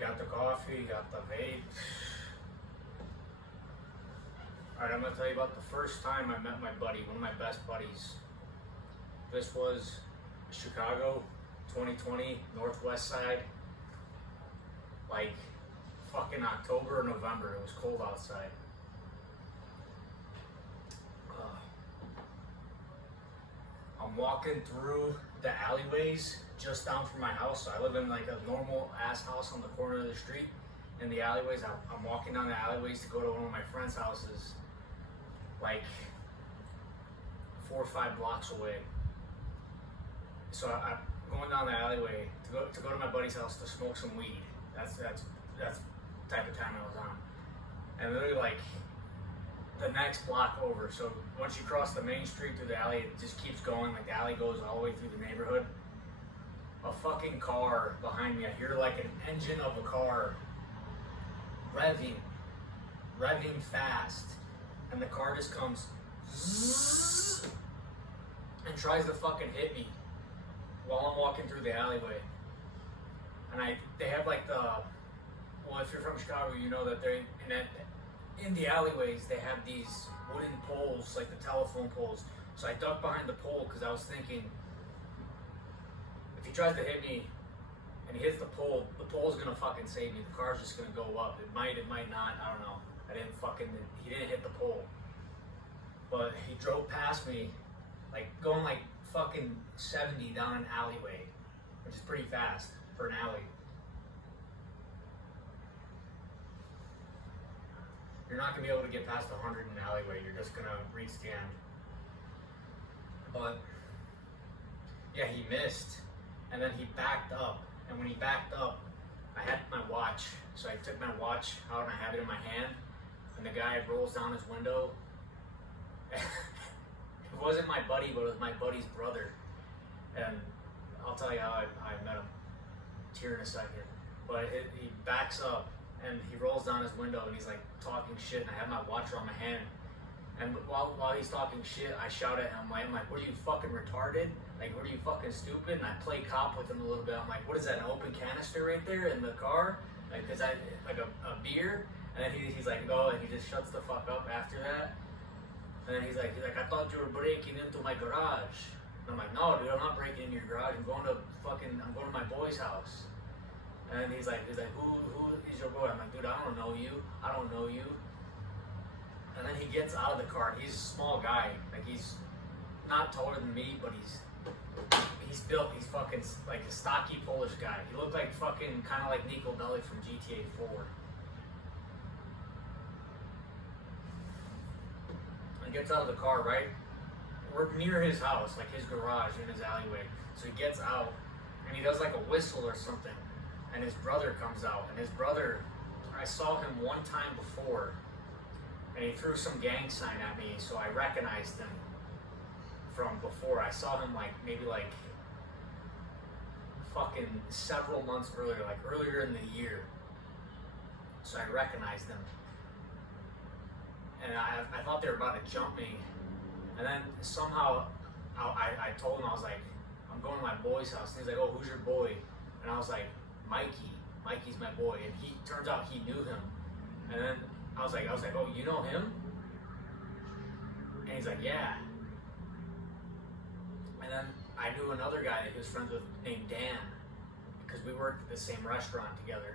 got the coffee, got the vape. Alright, I'm gonna tell you about the first time I met my buddy, one of my best buddies. This was Chicago, 2020, Northwest side. Like fucking October or November, it was cold outside. I'm walking through the alleyways just down from my house. So I live in like a normal ass house on the corner of the street. In the alleyways, I'm walking down the alleyways to go to one of my friend's houses, like 4 or 5 blocks away. So I'm going down the alleyway to go to my buddy's house to smoke some weed. That's the type of time I was on. And literally like the next block over. So once you cross the main street through the alley, it just keeps going. Like the alley goes all the way through the neighborhood. A fucking car behind me. I hear like an engine of a car revving fast, and the car just comes zzz, and tries to fucking hit me while I'm walking through the alleyway. And they have like if you're from Chicago, you know that in the alleyways they have these wooden poles, like the telephone poles. So I ducked behind the pole because I was thinking, if he tries to hit me and he hits the pole's gonna fucking save me. The car's just gonna go up. It might not, I don't know. He didn't hit the pole. But he drove past me, like going like fucking 70 down an alleyway, which is pretty fast for an alley. You're not gonna be able to get past 100 in an alleyway. You're just gonna reach the end. But yeah, he missed, and then he backed up. And when he backed up, I had my watch. So I took my watch out and I had it in my hand. And the guy rolls down his window. It wasn't my buddy, but it was my buddy's brother. And I'll tell you how I met him here in a second. But he backs up and he rolls down his window and he's like talking shit. And I have my watch on my hand. And while he's talking shit, I shout at him. I'm like, what are you, fucking retarded? Like, what are you, fucking stupid? And I play cop with him a little bit. I'm like, what is that, an open canister right there in the car? Like, like a beer? And then he's like, oh, and he just shuts the fuck up after that. And then he's like, I thought you were breaking into my garage. And I'm like, no, dude, I'm not breaking into your garage. I'm going to my boy's house. And then he's like, who is your boy? I'm like, dude, I don't know you. And then he gets out of the car. He's a small guy. Like, he's not taller than me, but he's built. He's fucking like a stocky Polish guy. He looked like fucking kind of like Nico Bellic from GTA 4. He gets out of the car, right? We're near his house, like his garage in his alleyway. So he gets out and he does like a whistle or something. And his brother comes out. And his brother, I saw him one time before. And he threw some gang sign at me, so I recognized him from before. I saw him maybe fucking several months earlier, like earlier in the year. So I recognized him. And I thought they were about to jump me. And then somehow I told him, I was like, I'm going to my boy's house. And he's like, oh, who's your boy? And I was like, Mikey. Mikey's my boy. And he turns out he knew him. And then I was like, oh, you know him? And he's like, yeah. And then I knew another guy that he was friends with named Dan, because we worked at the same restaurant together.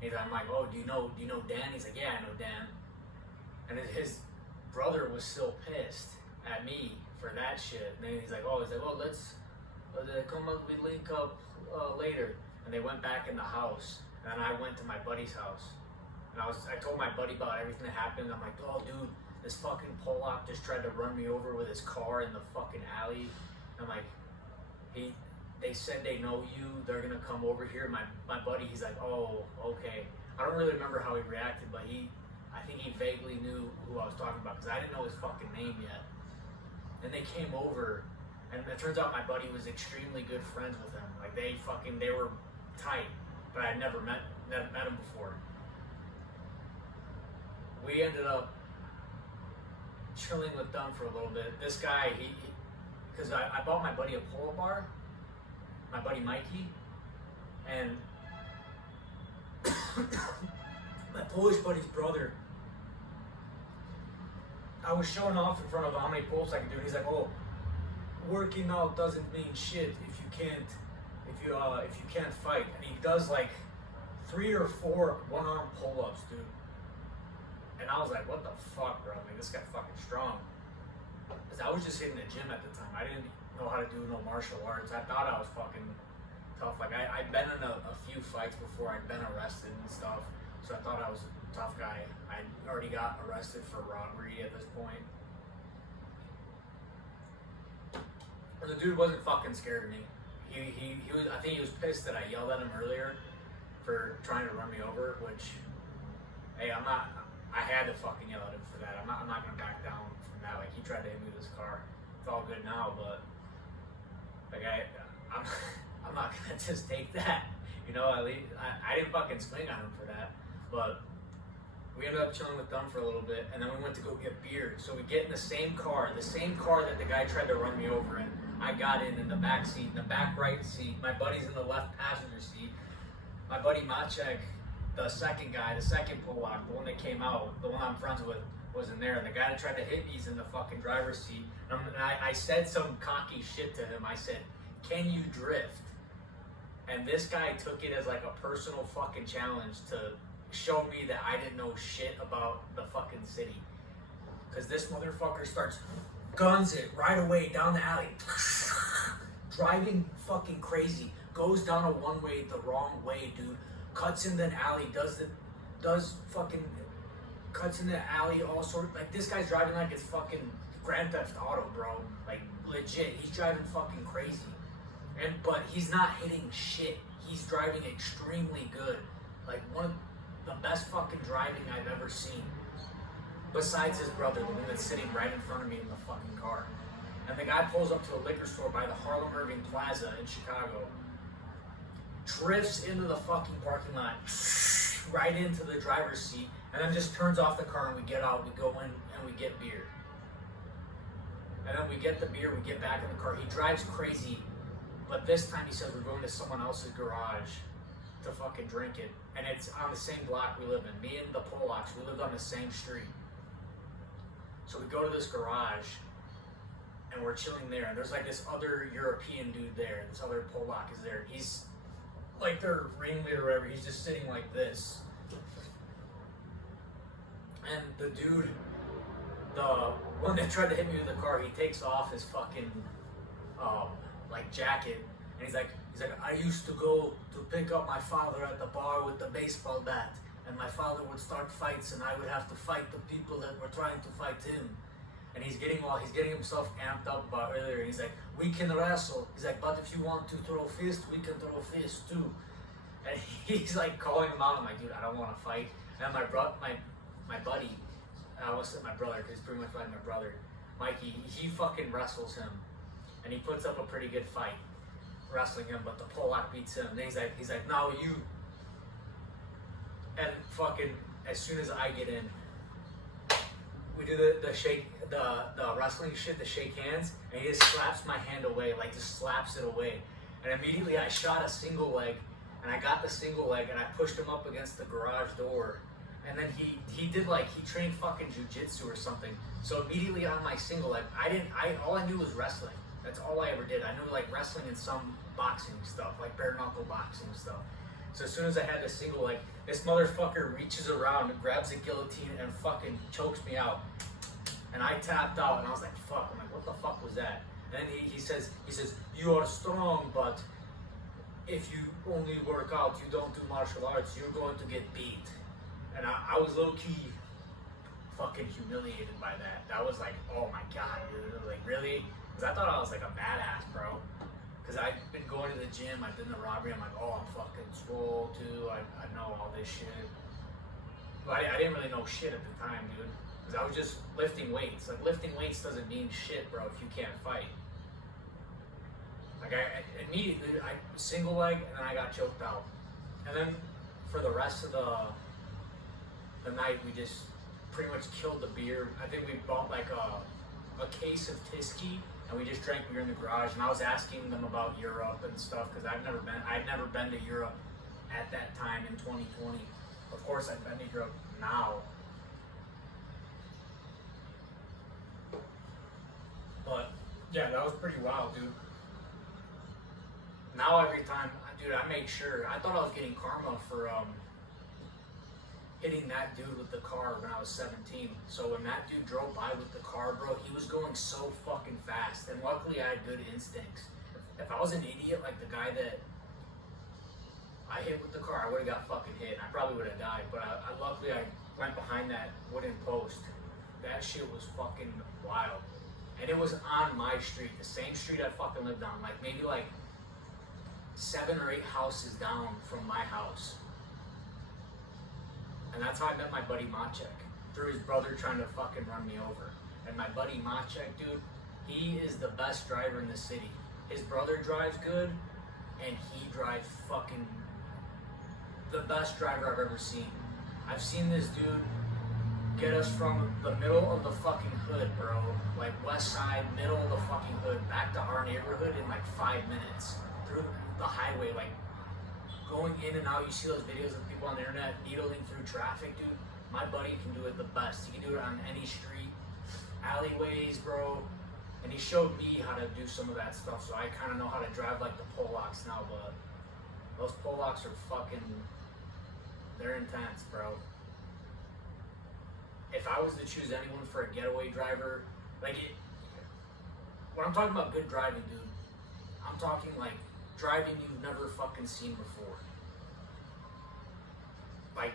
And I'm like, oh, do you know Dan? He's like, yeah, I know Dan. And his brother was still pissed at me for that shit. And then he's like, let's come up, we link up later. And they went back in the house, and then I went to my buddy's house. And I told my buddy about everything that happened. I'm like, oh, dude, this fucking Polak just tried to run me over with his car in the fucking alley. I'm like, they said they know you. They're gonna come over here. My buddy, he's like, oh, okay. I don't really remember how he reacted, but I think he vaguely knew who I was talking about because I didn't know his fucking name yet. And they came over, and it turns out my buddy was extremely good friends with him. Like they were tight, but I had never met him before. We ended up chilling with them for a little bit. This guy, because I bought my buddy a polo bar, my buddy Mikey, and my Polish buddy's brother, I was showing off in front of him how many pulls I could do, and he's like, "Oh, working out doesn't mean shit if you can't fight." And he does like 3 or 4 one-arm pull-ups, dude. And I was like, "What the fuck, bro? Like, this guy fucking strong." Because I was just hitting the gym at the time. I didn't know how to do no martial arts. I thought I was fucking tough. Like I'd been in a few fights before. I'd been arrested and stuff. So I thought I was a tough guy. I already got arrested for robbery at this point. But the dude wasn't fucking scared of me. He was. I think he was pissed that I yelled at him earlier for trying to run me over. Which, hey, I'm not. I had to fucking yell at him for that. I'm not gonna back down from that. Like, he tried to hit me with his car. It's all good now, but like I'm not gonna just take that. You know, at least I didn't fucking swing on him for that. But we ended up chilling with them for a little bit, and then we went to go get beer. So we get in the same car that the guy tried to run me over in. I got in the back seat, in the back right seat. My buddy's in the left passenger seat. My buddy Maciek, the second guy, the second Polak, the one that came out, the one I'm friends with, was in there. And the guy that tried to hit me is in the fucking driver's seat. And I said some cocky shit to him. I said, "Can you drift?" And this guy took it as like a personal fucking challenge to show me that I didn't know shit about the fucking city. Because this motherfucker starts, guns it right away down the alley. Driving fucking crazy. Goes down a one-way the wrong way, dude. Cuts in the alley, cuts in the alley, all sorts. Like, this guy's driving like it's fucking Grand Theft Auto, bro. Like, legit. He's driving fucking crazy. But he's not hitting shit. He's driving extremely good. Like, one of the best fucking driving I've ever seen. Besides his brother, the one that's sitting right in front of me in the fucking car. And the guy pulls up to a liquor store by the Harlem Irving Plaza in Chicago. Drifts into the fucking parking lot, right into the driver's seat, and then just turns off the car, and we get out, we go in, and we get beer. And then we get the beer, we get back in the car. He drives crazy, but this time he says we're going to someone else's garage to fucking drink it. And it's on the same block we live in. Me and the Polacks, we lived on the same street. So we go to this garage, and we're chilling there, and there's like this other European dude there, this other Polak is there. He's like their ringleader or whatever. He's just sitting like this. And the dude, the one that tried to hit me with the car, he takes off his fucking like jacket, and he's like, "I used to go to pick up my father at the bar with the baseball bat, and my father would start fights, and I would have to fight the people that were trying to fight him." And he's getting himself amped up about earlier. He's like, "We can wrestle." He's like, "But if you want to throw fists, we can throw fists too." And he's like calling him out. I'm like, "Dude, I don't want to fight." And my buddy, I almost said my brother, because he's pretty much like my brother, Mikey, he fucking wrestles him, and he puts up a pretty good fight wrestling him. But the Polak beats him. And he's like, "Now you." And fucking as soon as I get in, we do the shake, the wrestling shit, the shake hands, and he just slaps my hand away, like just slaps it away. And immediately I shot a single leg, and I got the single leg, and I pushed him up against the garage door. And then he trained fucking jujitsu or something. So immediately on my single leg, all I knew was wrestling. That's all I ever did. I knew like wrestling and some boxing stuff, like bare knuckle boxing stuff. So as soon as I had the single leg, this motherfucker reaches around and grabs a guillotine and fucking chokes me out. And I tapped out, and I was like, fuck. I'm like, what the fuck was that? And then he says, "You are strong, but if you only work out, you don't do martial arts, you're going to get beat." And I was low-key fucking humiliated by that. That was like, oh my god, dude. Like, really? Because I thought I was like a badass, bro. Because I've been going to the gym, I've done the robbery, I'm like, oh, I'm fucking swole too, I know all this shit. But I didn't really know shit at the time, dude. Because I was just lifting weights. Like, lifting weights doesn't mean shit, bro, if you can't fight. Like, I immediately, single leg, and then I got choked out. And then for the rest of the night, we just pretty much killed the beer. I think we bought like a case of Tyskie, and we just drank beer in the garage. And I was asking them about Europe and stuff, because I'd never been to Europe at that time in 2020. Of course, I bendy grip now. But yeah, that was pretty wild, dude. Now every time, dude, I make sure. I thought I was getting karma for hitting that dude with the car when I was 17. So when that dude drove by with the car, bro, he was going so fucking fast. And luckily I had good instincts. If I was an idiot like the guy that I hit with the car, I would have got fucking hit. And I probably would have died. But luckily I went behind that wooden post. That shit was fucking wild. And it was on my street, the same street I fucking lived on. Like maybe like 7 or 8 houses down from my house. And that's how I met my buddy Maciek, through his brother trying to fucking run me over. And my buddy Maciek, dude, he is the best driver in the city. His brother drives good, and he drives fucking the best driver I've ever seen. I've seen this dude get us from the middle of the fucking hood, bro, like west side, middle of the fucking hood, back to our neighborhood in like 5 minutes. Through the highway, like going in and out. You see those videos of people on the internet needling through traffic, dude. My buddy can do it the best. He can do it on any street, alleyways, bro. And he showed me how to do some of that stuff, so I kind of know how to drive like the Polacks now. But those Polacks are fucking, they're intense, bro. If I was to choose anyone for a getaway driver, like when I'm talking about good driving, dude, I'm talking like driving you've never fucking seen before. Like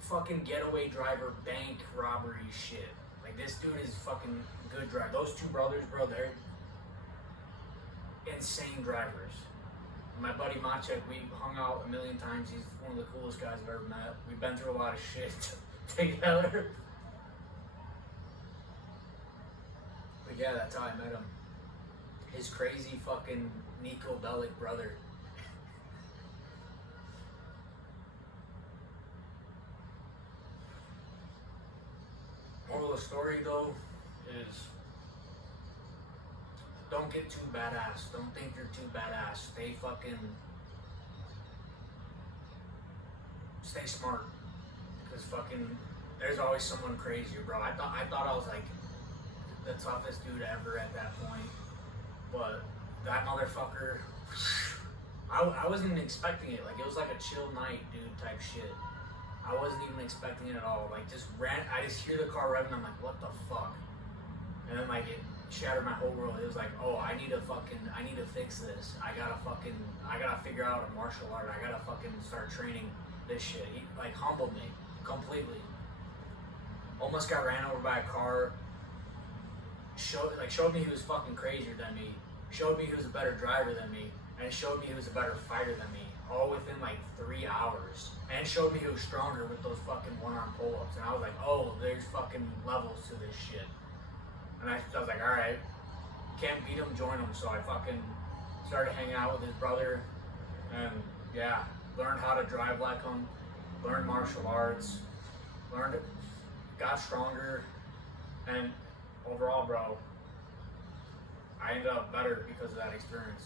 fucking getaway driver, bank robbery shit. Like this dude is fucking good driver. Those two brothers, bro, they're insane drivers. My buddy Maciek, we hung out a million times. He's one of the coolest guys I've ever met. We've been through a lot of shit together. But yeah, that's how I met him. His crazy fucking Nico Bellic brother. Moral of the story though is don't get too badass. Don't think you're too badass. Stay smart. Because fucking there's always someone crazier, bro. I thought I was like the toughest dude ever at that point. But that motherfucker, I wasn't even expecting it. Like, it was like a chill night, dude, type shit. I wasn't even expecting it at all. Like, I just hear the car revving, I'm like, what the fuck? And then, like, it shattered my whole world. It was like, oh, I need to fix this. I gotta figure out a martial art. I gotta fucking start training this shit. He, like, humbled me completely. Almost got ran over by a car. Showed me he was fucking crazier than me, showed me he was a better driver than me, and showed me he was a better fighter than me, all within like 3 hours, and showed me he was stronger with those fucking one-arm pull-ups. And I was like, oh, there's fucking levels to this shit. And I was like, alright, can't beat him, join him. So I fucking started hanging out with his brother, and yeah, learned how to drive like him, learned martial arts, got stronger, and overall, bro, I ended up better because of that experience.